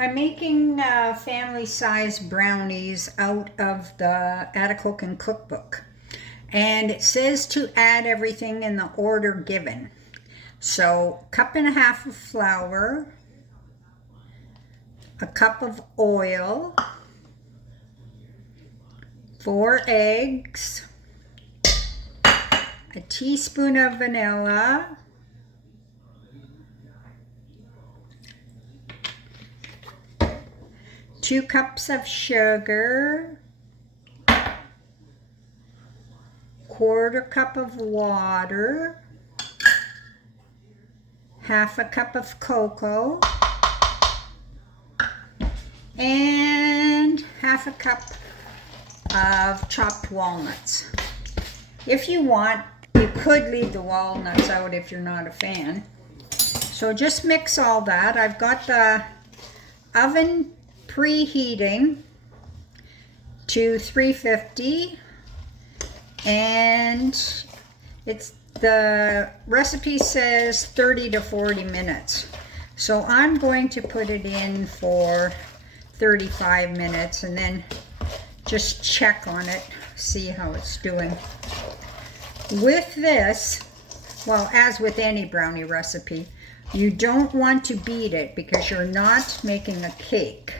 I'm making family-sized brownies out of the Add a Cookin' cookbook. And it says to add everything in the order given. So, 1.5 cups of flour, a cup of oil, 4 eggs, a teaspoon of vanilla, 2 cups of sugar, 1/4 cup of water, 1/2 cup of cocoa, and 1/2 cup of chopped walnuts. If you want, you could leave the walnuts out if you're not a fan. So just mix all that. I've got the oven preheating to 350, and the recipe says 30 to 40 minutes. So I'm going to put it in for 35 minutes and then just check on it, see how it's doing. With this, well, as with any brownie recipe, you don't want to beat it because you're not making a cake.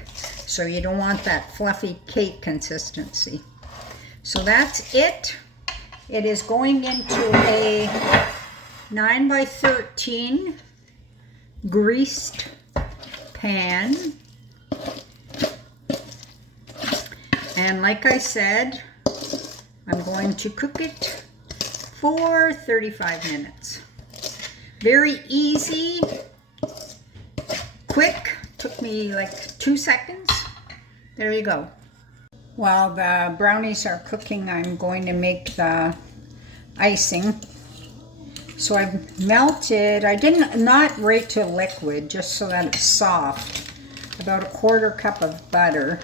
So you don't want that fluffy cake consistency. So that's it. It is going into a 9 by 13 greased pan. And like I said, I'm going to cook it for 35 minutes. Very easy, quick, took me like 2 seconds. There you go. While the brownies are cooking, I'm going to make the icing. So I've melted, I didn't not right to liquid, just so that it's soft, about 1/4 cup of butter.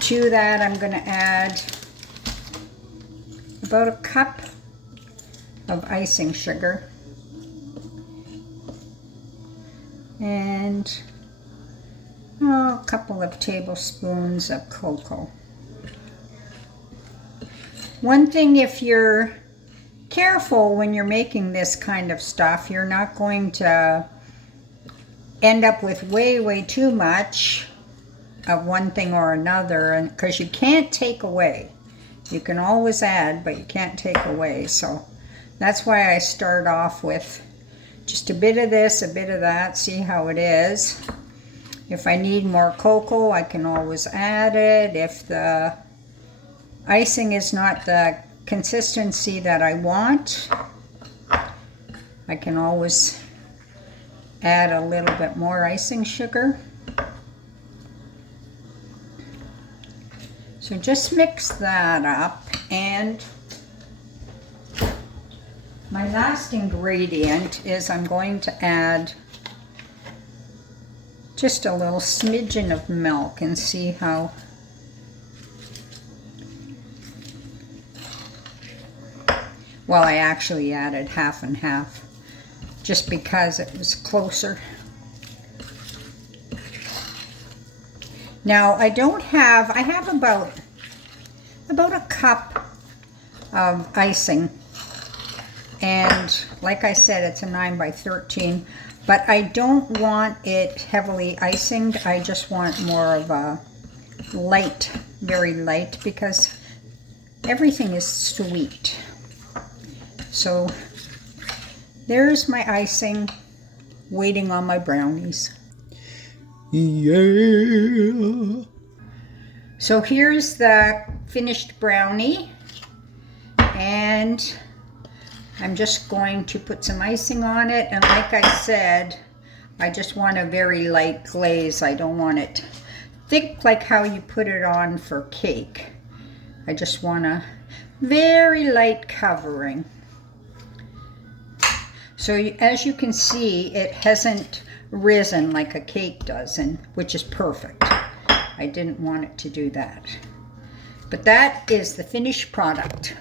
To that I'm going to add about 1 cup of icing sugar. And a couple of tablespoons of cocoa. One thing, if you're careful when you're making this kind of stuff, you're not going to end up with way too much of one thing or another, and because you can't take away. You can always add, but you can't take away. So that's why I start off with just a bit of this, a bit of that, see how it is. If I need more cocoa, I can always add it. If the icing is not the consistency that I want, I can always add a little bit more icing sugar. So just mix that up, and my last ingredient is I'm going to add just a little smidgen of milk and see how well, I actually added 1/2 and 1/2 just because it was closer. Now I have about 1 cup of icing, and like I said, it's a 9 by 13, but I don't want it heavily icinged. I just want more of a light, very light, because everything is sweet. So there's my icing waiting on my brownies. Yeah. So here's the finished brownie, and I'm just going to put some icing on it, and like I said, I just want a very light glaze. I don't want it thick like how you put it on for cake. I just want a very light covering. So as you can see, it hasn't risen like a cake does, and which is perfect. I didn't want it to do that. But that is the finished product.